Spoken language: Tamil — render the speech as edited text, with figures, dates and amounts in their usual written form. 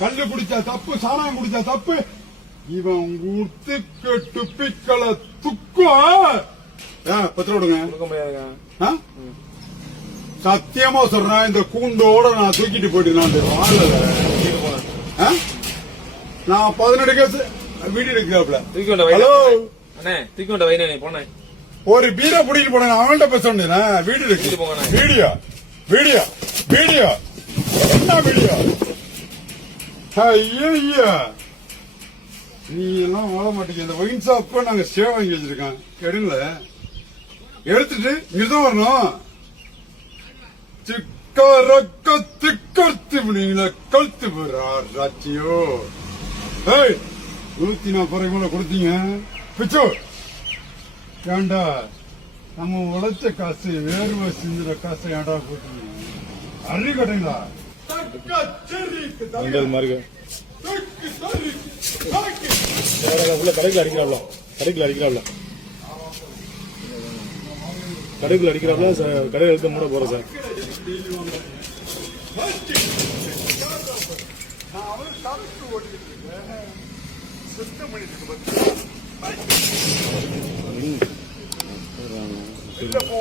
கல்லு பிடிச்சா தப்பு, சாணம் பிடிச்சா தப்பு. இவன் ஊத்துக்கு டுப்பிக்களை துக்கம். 10 ரூபா கொடுங்க. சத்தியமா சொல்றேன், இந்த கூண்டோட நான் தூக்கிட்டு போயிட்டு நான் 17 கேஸ் வீடு எடுக்கிறாப்ல. ஹலோ ஒரு பீரா பிடிக்கிட்டு போனேன், அவன்கிட்ட பேச சொன்னேன். வீடு இருக்கு, வீடியோ வீடியோ வீடியோ என்ன வீடியோ? ஐயா நீ எல்லாம் வாழ மாட்டீங்க. இந்த ஒயின் ஷாப் நாங்க சேவ் வாங்கி வச்சிருக்கோம், எடுங்கள எடுத்துட்டு இங்கதான் வரணும். சிக்கரக்க திக்கர்த்து விடுங்கள கழுத்து போறாச்சியோ. 140 ரூபாய் கொடுத்தீங்க பிச்சோ. ஏண்டா நம்ம உழைச்ச காசு, வேர்வை சிந்துற காசு ஏண்டா போட்டீங்க? அறி கட்டுங்களா கடைக்குள்ள அடிக்கிறாப்ல, கடை எடுத்து மூட போறோம் சார். சுத்தம் பண்ணிட்டு இல்ல போ.